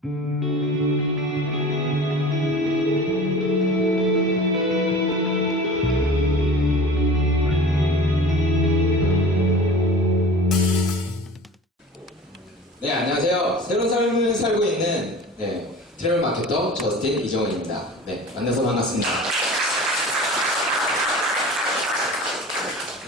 네, 안녕하세요. 새로운 삶을 살고 있는 트래블 마케터 저스틴 이정원입니다. 네, 만나서 반갑습니다.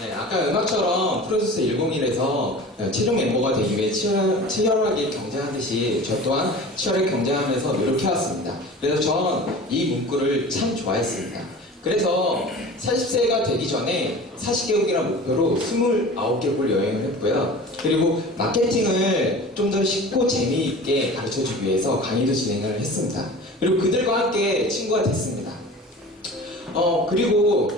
네, 아까 음악처럼 프로듀스 101에서 최종 멤버가 되기 위해 치열하게 경쟁하듯이 저 또한 치열하게 경쟁하면서 노력해왔습니다. 그래서 전 이 문구를 참 좋아했습니다. 그래서 40세가 되기 전에 40개국이라는 목표로 29개국을 여행을 했고요. 그리고 마케팅을 좀 더 쉽고 재미있게 가르쳐주기 위해서 강의도 진행을 했습니다. 그리고 그들과 함께 친구가 됐습니다. 그리고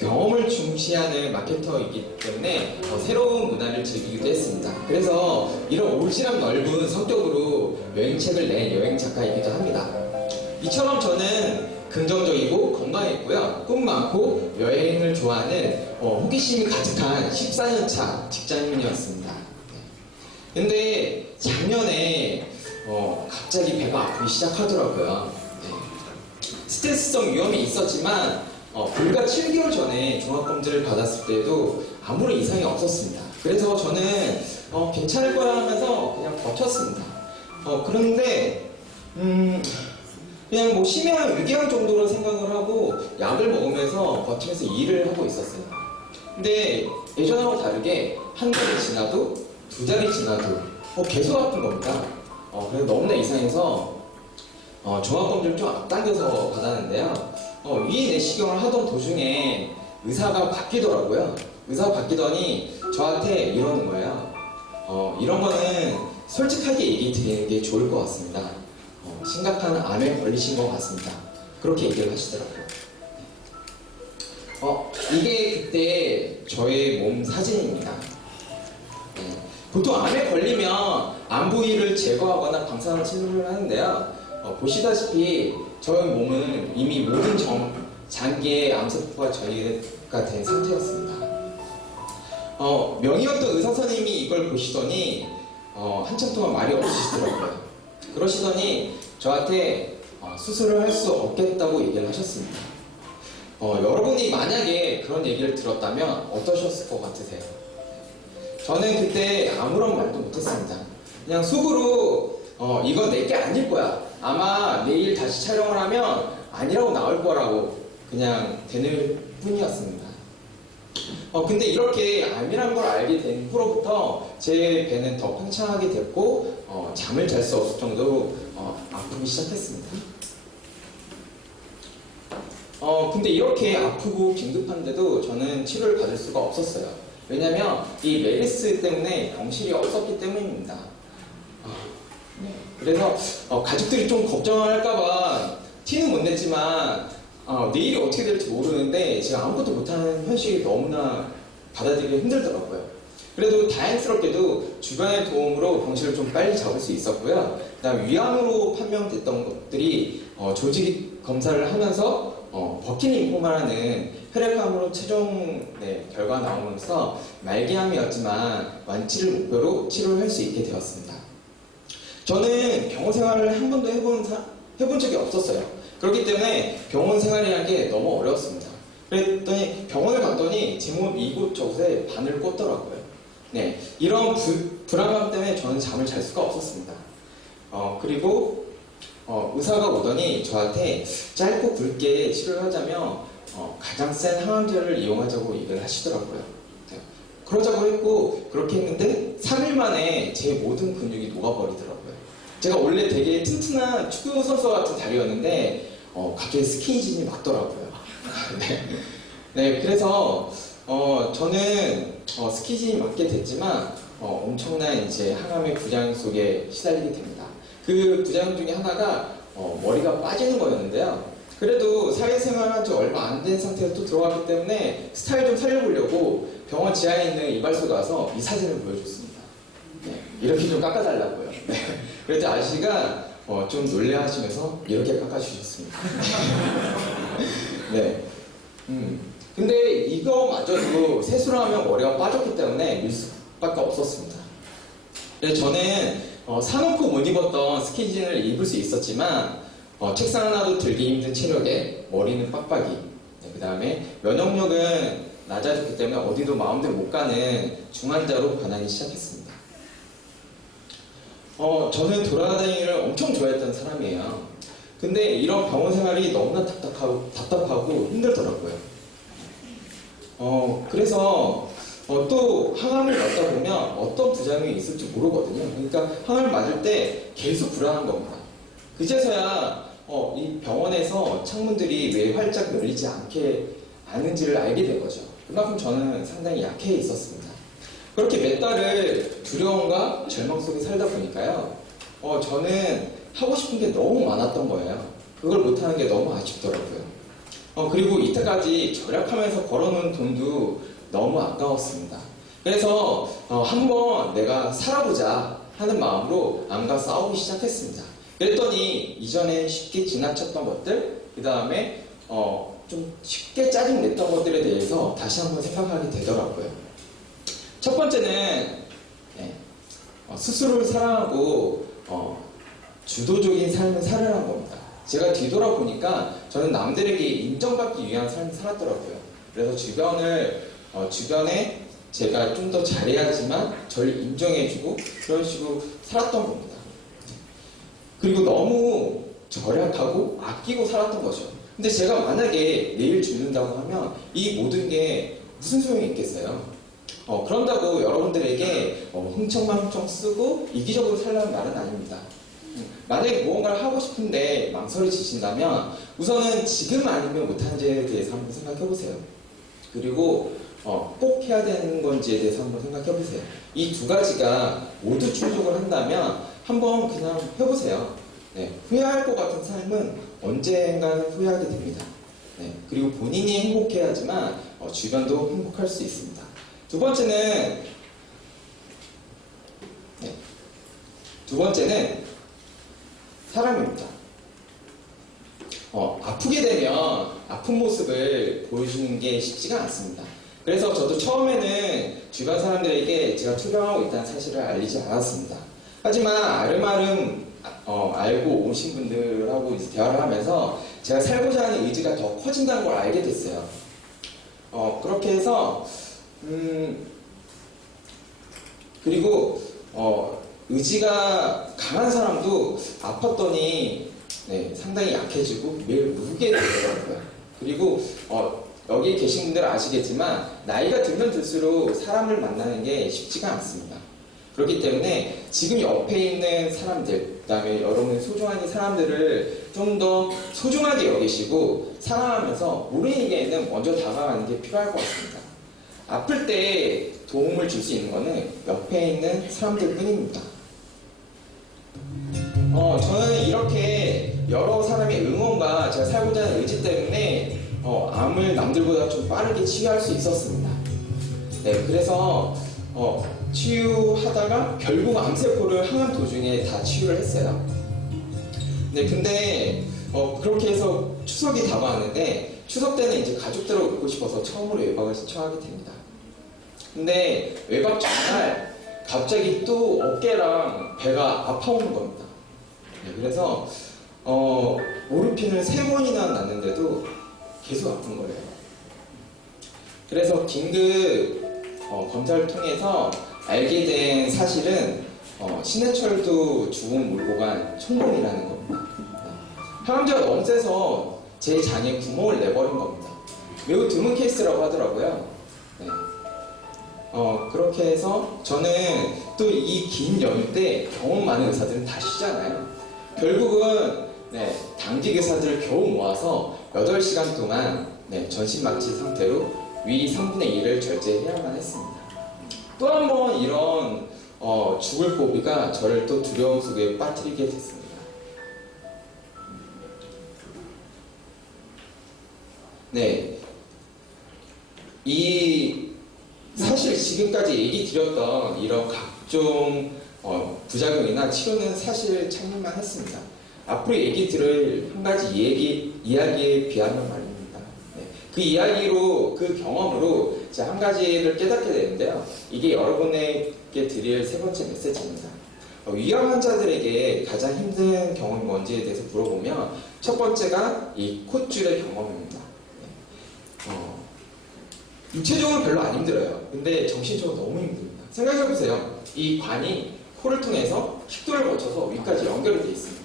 경험을 중시하는 마케터이기 때문에 새로운 문화를 즐기기도 했습니다. 그래서 이런 오지랖 넓은 성격으로 여행책을 낸 여행 작가이기도 합니다. 이처럼 저는 긍정적이고 건강했고요. 꿈 많고 여행을 좋아하는 호기심이 가득한 14년차 직장인이었습니다. 근데 작년에 갑자기 배가 아프기 시작하더라고요. 스트레스성 위험이 있었지만 불과 7개월 전에 종합검진을 받았을 때도 아무런 이상이 없었습니다. 그래서 저는 괜찮을 거라 하면서 그냥 버텼습니다. 그런데 그냥 뭐 심해한 위궤양 정도로 생각을 하고 약을 먹으면서 버티면서 일을 하고 있었어요. 근데 예전하고 다르게 한 달이 지나도 두 달이 지나도 계속 아픈 겁니다. 그래서 너무나 이상해서 종합검진을 좀 앞당겨서 받았는데요. 위 내시경을 하던 도중에 의사가 바뀌더라고요. 의사가 바뀌더니 저한테 이러는 거예요. 이런 거는 솔직하게 얘기 드리는 게 좋을 것 같습니다. 심각한 암에 걸리신 것 같습니다. 그렇게 얘기를 하시더라고요. 이게 그때 저의 몸 사진입니다. 보통 암에 걸리면 암 부위를 제거하거나 방사능 치료를 하는데요. 보시다시피 저의 몸은 이미 모든 장기의 암세포가 저희가 된 상태였습니다. 명의였던 의사 선생님이 이걸 보시더니 한참 동안 말이 없으시더라고요. 그러시더니 저한테 수술을 할 수 없겠다고 얘기를 하셨습니다. 여러분이 만약에 그런 얘기를 들었다면 어떠셨을 것 같으세요? 저는 그때 아무런 말도 못했습니다. 그냥 속으로 이건 내게 아닐 거야. 아마 내일 다시 촬영을 하면 아니라고 나올 거라고 그냥 되는 뿐이었습니다. 근데 이렇게 암이라는 걸 알게 된 후로부터 제 배는 더 팽창하게 됐고 잠을 잘 수 없을 정도로 아프기 시작했습니다. 근데 이렇게 아프고 긴급한데도 저는 치료를 받을 수가 없었어요. 왜냐면 이 메르스 때문에 병실이 없었기 때문입니다. 그래서 가족들이 좀 걱정할까봐 티는 못 냈지만 내일이 어떻게 될지 모르는데 제가 아무것도 못하는 현실이 너무나 받아들이기 힘들더라고요. 그래도 다행스럽게도 주변의 도움으로 병실을 좀 빨리 잡을 수 있었고요. 그 다음 위암으로 판명됐던 것들이 조직 검사를 하면서 버킷림포마라는 혈액암으로 최종 결과 나오면서 말기암이었지만 완치를 목표로 치료를 할 수 있게 되었습니다. 저는 병원 생활을 한 번도 해본 적이 없었어요. 그렇기 때문에 병원 생활이라는 게 너무 어려웠습니다. 그랬더니 병원을 갔더니 제 몸 이곳저곳에 바늘 꽂더라고요. 이런 불안감 때문에 저는 잠을 잘 수가 없었습니다. 그리고 의사가 오더니 저한테 짧고 굵게 치료를 하자면 가장 센 항암제를 이용하자고 얘기를 하시더라고요. 그러자고 했고 그렇게 했는데 3일 만에 제 모든 근육이 녹아버리더라고요. 제가 원래 되게 튼튼한 축구 선수 같은 다리였는데 갑자기 스키니진이 맞더라고요. 그래서 저는 스키니진이 맞게 됐지만 엄청난 이제 항암의 부작 속에 시달리게 됩니다. 그 부작 중에 하나가 머리가 빠지는 거였는데요. 그래도 사회생활한 지 얼마 안 된 상태에서 또 들어왔기 때문에 스타일 좀 살려보려고 병원 지하에 있는 이발소 가서 이 사진을 보여줬습니다. 이렇게 좀 깎아달라고요. 그랬더니 아저씨가 좀 놀래하시면서 이렇게 깎아주셨습니다. 근데 이거마저도 세수를 하면 머리가 빠졌기 때문에 밀 수밖에 없었습니다. 그래서 저는 사놓고 못 입었던 스킨진을 입을 수 있었지만 책상 하나도 들기 힘든 체력에 머리는 빡빡이, 네, 그 다음에 면역력은 낮아졌기 때문에 어디도 마음대로 못 가는 중환자로 변하기 시작했습니다. 저는 돌아다니기를 엄청 좋아했던 사람이에요. 근데 이런 병원 생활이 너무나 답답하고 힘들더라고요. 그래서 또 항암을 맞다 보면 어떤 부작용이 있을지 모르거든요. 그러니까 항암을 맞을 때 계속 불안한 겁니다. 그제서야 이 병원에서 창문들이 왜 활짝 열리지 않은지를 알게 된 거죠. 그만큼 저는 상당히 약해 있었습니다. 그렇게 몇 달을 두려움과 절망 속에 살다 보니까요, 저는 하고 싶은 게 너무 많았던 거예요. 그걸 못하는 게 너무 아쉽더라고요. 그리고 이때까지 절약하면서 걸어놓은 돈도 너무 아까웠습니다. 그래서 한번 내가 살아보자 하는 마음으로 암과 싸우기 시작했습니다. 그랬더니 이전에 쉽게 지나쳤던 것들, 그 다음에 좀 쉽게 짜증냈던 것들에 대해서 다시 한번 생각하게 되더라고요. 첫 번째는 스스로를 사랑하고 주도적인 삶을 살아라는 겁니다. 제가 뒤돌아보니까 저는 남들에게 인정받기 위한 삶을 살았더라고요. 그래서 주변에 제가 좀 더 잘해야지만 저를 인정해주고 그런 식으로 살았던 겁니다. 그리고 너무 절약하고 아끼고 살았던 거죠. 근데 제가 만약에 내일 죽는다고 하면 이 모든 게 무슨 소용이 있겠어요? 그런다고 여러분들에게 흥청망청 쓰고 이기적으로 살라는 말은 아닙니다. 만약에 무언가를 하고 싶은데 망설여지신다면 우선은 지금 아니면 못하는지에 대해서 한번 생각해 보세요. 그리고 꼭 해야 되는 건지에 대해서 한번 생각해 보세요. 이 두 가지가 모두 충족을 한다면 한번 그냥 해보세요. 네, 후회할 것 같은 삶은 언젠가는 후회하게 됩니다. 네, 그리고 본인이 행복해야지만 주변도 행복할 수 있습니다. 두 번째는 사람입니다. 아프게 되면 아픈 모습을 보여주는 게 쉽지가 않습니다. 그래서 저도 처음에는 주변 사람들에게 제가 투병하고 있다는 사실을 알리지 않았습니다. 하지만 아름아름 알고 오신 분들하고 이제 대화를 하면서 제가 살고자 하는 의지가 더 커진다는 걸 알게 됐어요. 그렇게 해서 그리고 의지가 강한 사람도 아팠더니 상당히 약해지고 매일 무게 되더라고요. 그리고 여기 계신 분들은 아시겠지만 나이가 들면 들수록 사람을 만나는 게 쉽지가 않습니다. 그렇기 때문에 지금 옆에 있는 사람들, 그 다음에 여러분의 소중한 사람들을 좀 더 소중하게 여기시고 사랑하면서 우리에게는 먼저 다가가는 게 필요할 것 같습니다. 아플 때 도움을 줄 수 있는 것은 옆에 있는 사람들 뿐입니다. 저는 이렇게 여러 사람의 응원과 제가 살고자 하는 의지 때문에 암을 남들보다 좀 빠르게 치유할 수 있었습니다. 네, 그래서 치유하다가 결국 암세포를 항암 도중에 다 치유를 했어요. 네, 근데 그렇게 해서 추석이 다가왔는데 추석 때는 이제 가족들하고 있고 싶어서 처음으로 외박을 신청하게 됩니다. 근데 외박 전날 갑자기 또 어깨랑 배가 아파오는 겁니다. 네, 그래서 모르핀을 3번이나 놨는데도 계속 아픈 거예요. 그래서 긴급 검사를 통해서 알게 된 사실은 신해철도 죽음 몰고 간 총범이라는 겁니다. 항암제가 너무 세서 제 장에 구멍을 내버린 겁니다. 매우 드문 케이스라고 하더라고요. 네. 그렇게 해서 저는 또 이 긴 연휴 때 경험 많은 의사들은 다 쉬잖아요. 결국은 당직 의사들을 겨우 모아서 8시간 동안 전신마취 상태로 위 3분의 1을 절제해야만 했습니다. 또 한 번 이런 죽을 고비가 저를 또 두려움 속에 빠뜨리게 됐습니다. 네, 사실 지금까지 얘기 드렸던 이런 각종 부작용이나 치료는 사실 참을만 했습니다. 앞으로 얘기 들을 한 가지 이야기에 비하면 말입니다. 네, 그 이야기로, 그 경험으로 제가 한 가지를 깨닫게 되는데요. 이게 여러분에게 드릴 3번째 메시지입니다. 위암 환자들에게 가장 힘든 경험이 뭔지에 대해서 물어보면 첫 번째가 이 콧줄의 경험입니다. 육체적으로 별로 안 힘들어요. 근데 정신적으로 너무 힘듭니다. 생각해보세요. 이 관이 코를 통해서 식도를 거쳐서 위까지 연결이 되어 있습니다.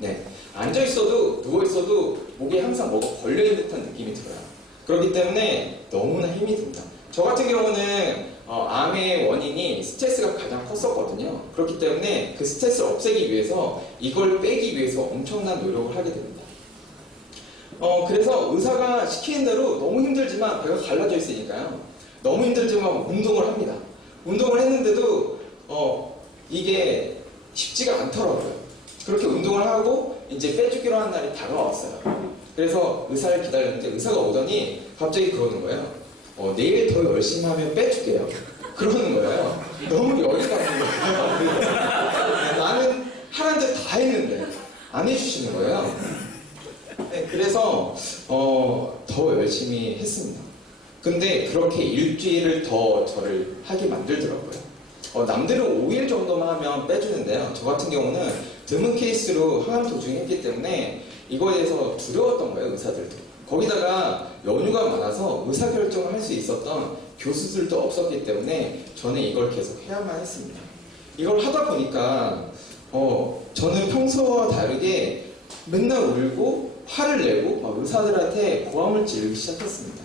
네. 앉아있어도 누워있어도 목에 항상 뭐가 걸려있는 듯한 느낌이 들어요. 그렇기 때문에 너무나 힘이 듭니다. 저 같은 경우는 암의 원인이 스트레스가 가장 컸었거든요. 그렇기 때문에 그 스트레스를 없애기 위해서 이걸 빼기 위해서 엄청난 노력을 하게 됩니다. 그래서 의사가 시키는 대로 너무 힘들지만 배가 갈라져 있으니까요. 너무 힘들지만 운동을 합니다. 운동을 했는데도 이게 쉽지가 않더라고요. 그렇게 운동을 하고 이제 빼주기로 한 날이 다가왔어요. 그래서 의사를 기다렸는데 의사가 오더니 갑자기 그러는 거예요. 내일 더 열심히 하면 빼줄게요. 그러는 거예요. 너무 열이가 없는 거예요. 나는 하라는 대로 다 했는데 안 해주시는 거예요. 네, 그래서 더 열심히 했습니다. 근데 그렇게 일주일을 더 저를 하게 만들더라고요. 남들은 5일 정도만 하면 빼주는데요. 저 같은 경우는 드문 케이스로 항암 도중에 했기 때문에 이거에 대해서 두려웠던 거예요, 의사들도. 거기다가 연휴가 많아서 의사결정을 할 수 있었던 교수들도 없었기 때문에 저는 이걸 계속 해야만 했습니다. 이걸 하다 보니까 저는 평소와 다르게 맨날 울고 화를 내고 막 의사들한테 고함을 지르기 시작했습니다.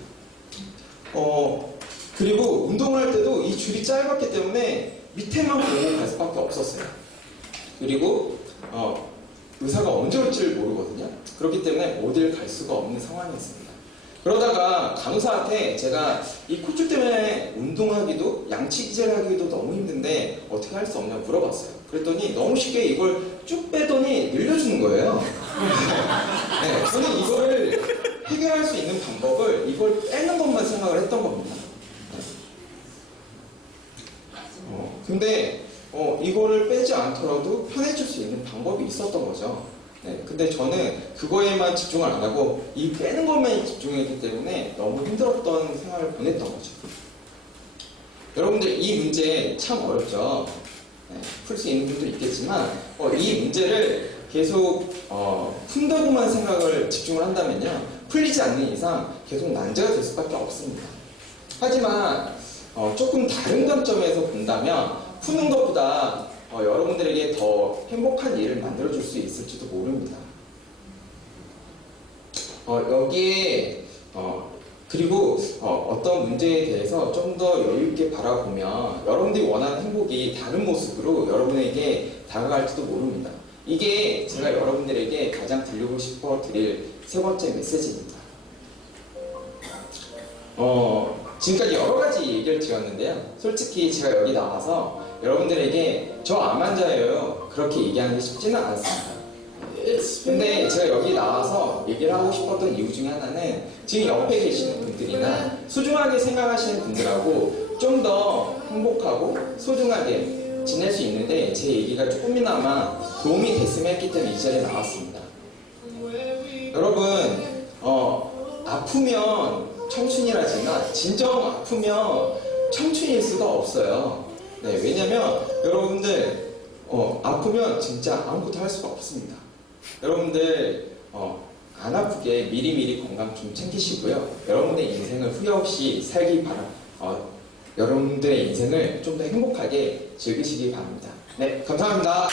그리고 운동을 할 때도 이 줄이 짧았기 때문에 밑에만 보고 갈 수밖에 없었어요. 그리고 의사가 언제 올지를 모르거든요. 그렇기 때문에 어딜 갈 수가 없는 상황이었습니다. 그러다가 간호사한테 제가 이 콧줄 때문에 운동하기도 양치기질 하기도 너무 힘든데 어떻게 할 수 없냐고 물어봤어요. 그랬더니 너무 쉽게 이걸 쭉 빼더니 늘려주는 거예요. 네, 저는 이거를 해결할 수 있는 방법을 이걸 빼는 것만 생각을 했던 겁니다. 근데 이거를 빼지 않더라도 편해질 수 있는 방법이 있었던 거죠. 네, 근데 저는 그거에만 집중을 안 하고 이 빼는 것만 집중했기 때문에 너무 힘들었던 생활을 보냈던 거죠. 여러분들 이 문제 참 어렵죠. 네, 풀 수 있는 분도 있겠지만 이 문제를 계속 푼다고만 생각을 집중을 한다면요, 풀리지 않는 이상 계속 난제가 될 수밖에 없습니다. 하지만 조금 다른 관점에서 본다면 푸는 것보다 여러분들에게 더 행복한 일을 만들어줄 수 있을지도 모릅니다. 여기에 그리고 어떤 문제에 대해서 좀 더 여유있게 바라보면 여러분들이 원하는 행복이 다른 모습으로 여러분에게 다가갈지도 모릅니다. 이게 제가 여러분들에게 가장 들리고 싶어 드릴 세 번째 메시지입니다. 지금까지 여러 가지 얘기를 드렸는데요. 솔직히 제가 여기 나와서 여러분들에게 저 암 환자예요 그렇게 얘기하는 게 쉽지는 않았습니다. 근데 제가 여기 나와서 얘기를 하고 싶었던 이유 중에 하나는 지금 옆에 계시는 분들이나 소중하게 생각하시는 분들하고 좀 더 행복하고 소중하게 지낼 수 있는데 제 얘기가 조금이나마 도움이 됐으면 했기 때문에 이 자리에 나왔습니다. 여러분 아프면 청춘이라지만 진정 아프면 청춘일 수가 없어요. 네, 왜냐면 여러분들 아프면 진짜 아무것도 할 수가 없습니다. 여러분들 안 아프게 미리미리 건강 좀 챙기시고요. 여러분의 인생을 후회 없이 살기 여러분들의 인생을 좀 더 행복하게 즐기시기 바랍니다. 네, 감사합니다.